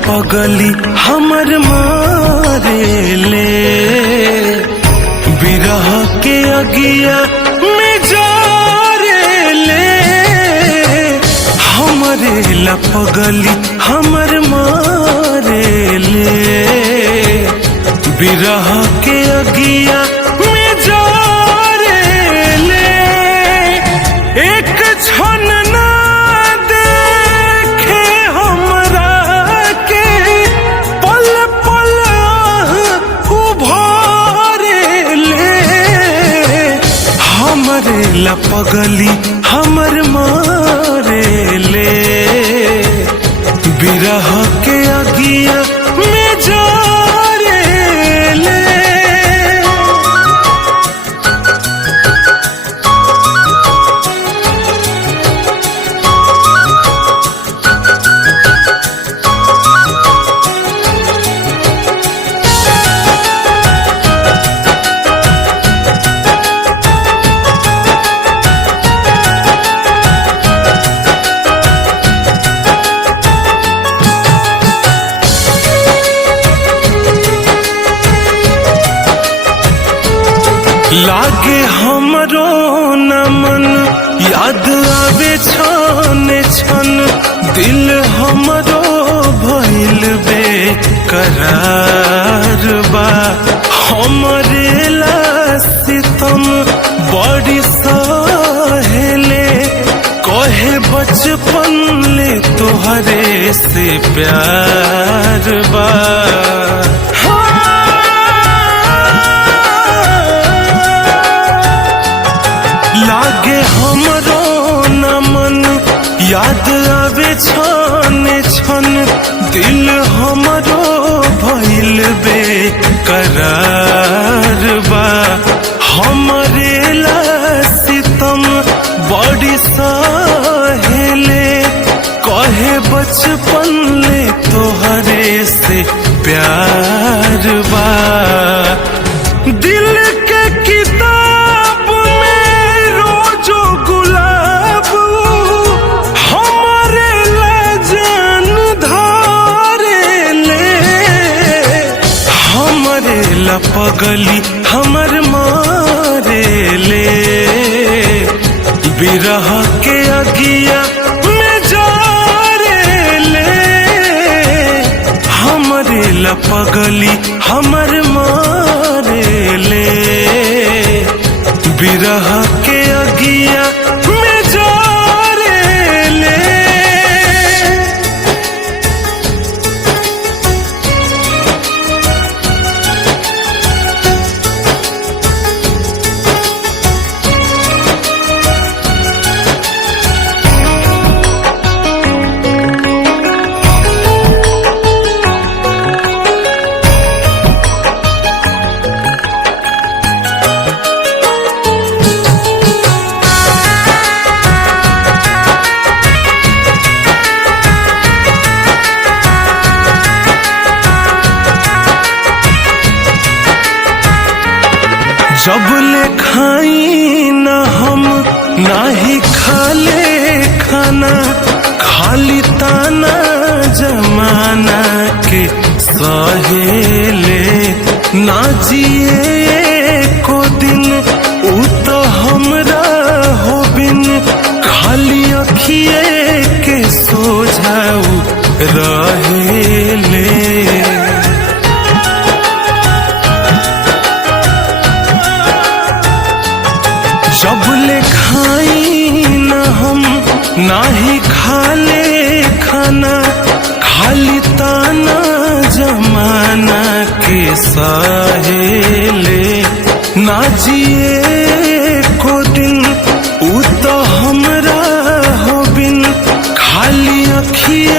पगली हमर मारे ले बिरह के अगिया में जारे ले हमरे ला पगली हमर मारे ले बिरह के अगिया में जारे ले एक क्षण ना देखे हमरा के पल पल उभारे ले हमरे ला पगली हमर मारे ले बिरह के अगिया में जारे ले। लागे हमरो न मन याद आवे छन छन दिल हमरो भइल बेकरार बा हमरे ला सितम बड़ी सहेले कहे बचपन ले तोहरे से प्यार बा लागे हमरो न मन याद आवे छन छन दिल हमरो भइल बेकरार बा हमरे ला सितम बड़ी सहेले कहे बचपन ले तोहरे से प्यार बा दिल के किताब पगली हमर मारे ले बिरह के अगिया में जारे ले हमरे ला पगली हमर मारे ले बिरह के अगिया में जारे ले। जब ले खाई न हम नाही खाले खाना खाली ताना जमाना के सहेले ना जिए को दिन उ तो हमरा हो बिन खाली अखिए के सोझाऊ रहेले जब ले खाई न हम नाही खाले खाना खाली ताना जमाना के सहेले ना जिए को दिन उ तो हमरा हो बिन खाली अखिए